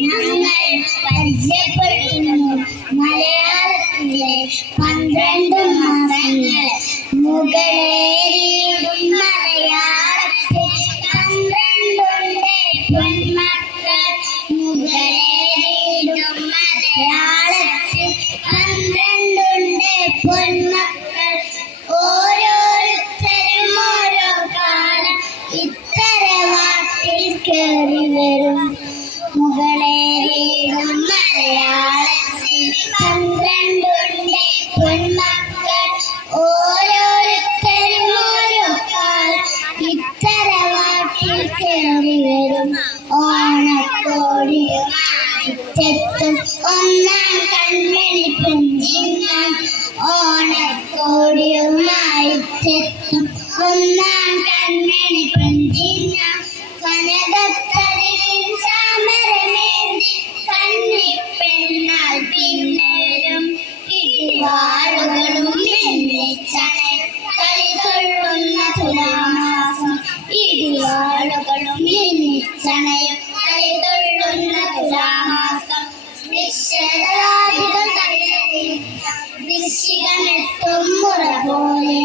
ഞങ്ങൾ പരിചയപ്പെടുത്തുന്നു മലയാളത്തിലെ 12 മാസങ്ങൾ. മുകളേറിയിടും മലയാളത്തിൽ 12 പൊന്മക്കൾ. മുകളേറിയിടും മലയാളത്തിൽ 12 പൊന്മക്കൾ. ഓരോരുത്തരും ഓരോ കാലം ഇത്തരവാട്ടിൽ കേറി വരും. മുകളേറിയിടും മലയാളത്തിൽ 12 പൊന്മക്കൾ. ഓരോരുത്തരും ഓരോ കാലം ഇത്തരവാട്ടിൽ കേറി വരും. ഓണക്കോടിയുമായിട്ടെത്തും ഒന്നാം കൺമണി പെൺചിങ്ങം. ഓണക്കോടിയുമായിട്ടെത്തും ഒന്നാം കൺമണി പെൺചിങ്ങം. കനകത്തളിരിൻ ചാമരമേന്തി കന്നിപ്പെണ്ണാൽ പിന്നെ വരും. ഇടിവാളുകളും മിന്നിച്ചണയും കളിതൊള്ളുന്ന തുലാമാസം. ഇടിവാളുകളും മിന്നിച്ചണയും കളിതൊള്ളുന്ന തുലാമാസം. വൃശ്ചികമെത്തും മുറ പോലെ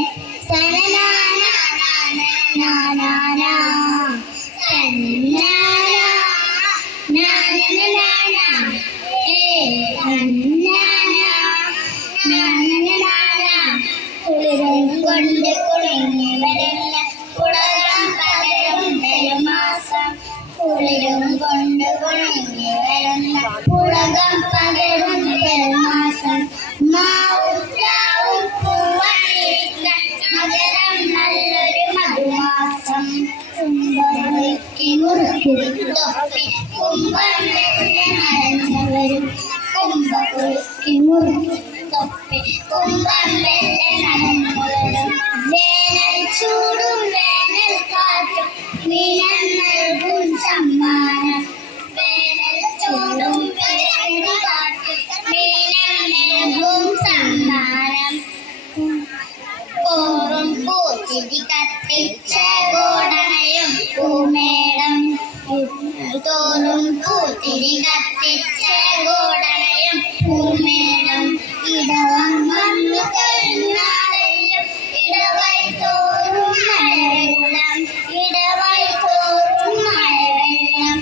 കൊണ്ട് കുളിങ്ങി വരുന്ന കുളകം പകരും തരുമാസം. കുളിരും കൊണ്ട് കുളിങ്ങി വരുന്ന കുളകം പകരും തരുമാസം. മാവും പ്ലാവും പൂവണിയിട്ട മകരം നല്ലൊരു മധുമാസം. കുമ്പി മുറുക്കി തൊപ്പി കുമ്പം മെല്ലെ നടന്നു വരും. കുമ്പി മുറുക്കി തൊപ്പി കുമ്പം മെല്ലെ നടന്നു വരും. വേനൽ ചൂടും വേനൽ കാറ്റും മീനം നൽകും സമ്മാനം. വേനൽ ചൂടും വേനൽ കാറ്റും മീനം നൽകും സമ്മാനം. കോറും പൂത്തിരി കത്തിച്ച കോടണയും പൂമേടം. തോറും പൂത്തിരി കത്തിച്ച കോടണയും പൂമേടം. ഇടവം വന്നു കഴിഞ്ഞാലും ഇടവൈ തോറും മഴവെള്ളം. ഇടവൈ തോറും മഴവെള്ളം.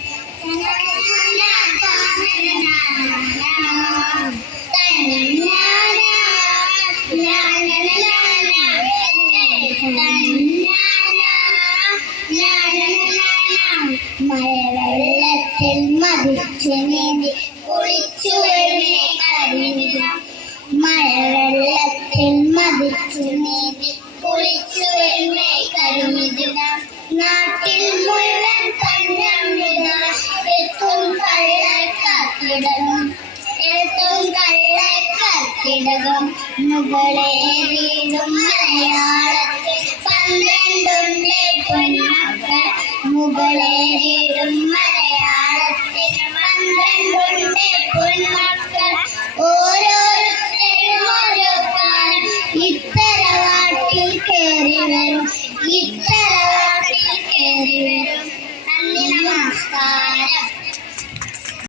മഴവെള്ളത്തിൽ മതിച്ചു നീന്തി കുളിച്ചു വരുന്നേ കരിമിഴം. മഴവെള്ളത്തിൽ മതിച്ചു നീന്തി കുളിച്ചു വരുന്നേ കരിമിഴം. നാട്ടിൽ മുഴുവൻ പഞ്ഞം വിതറും എത്തും കള്ളക്കർക്കിടകം. എത്തും കള്ളക്കർക്കിടകം. മുകളേറിയിടും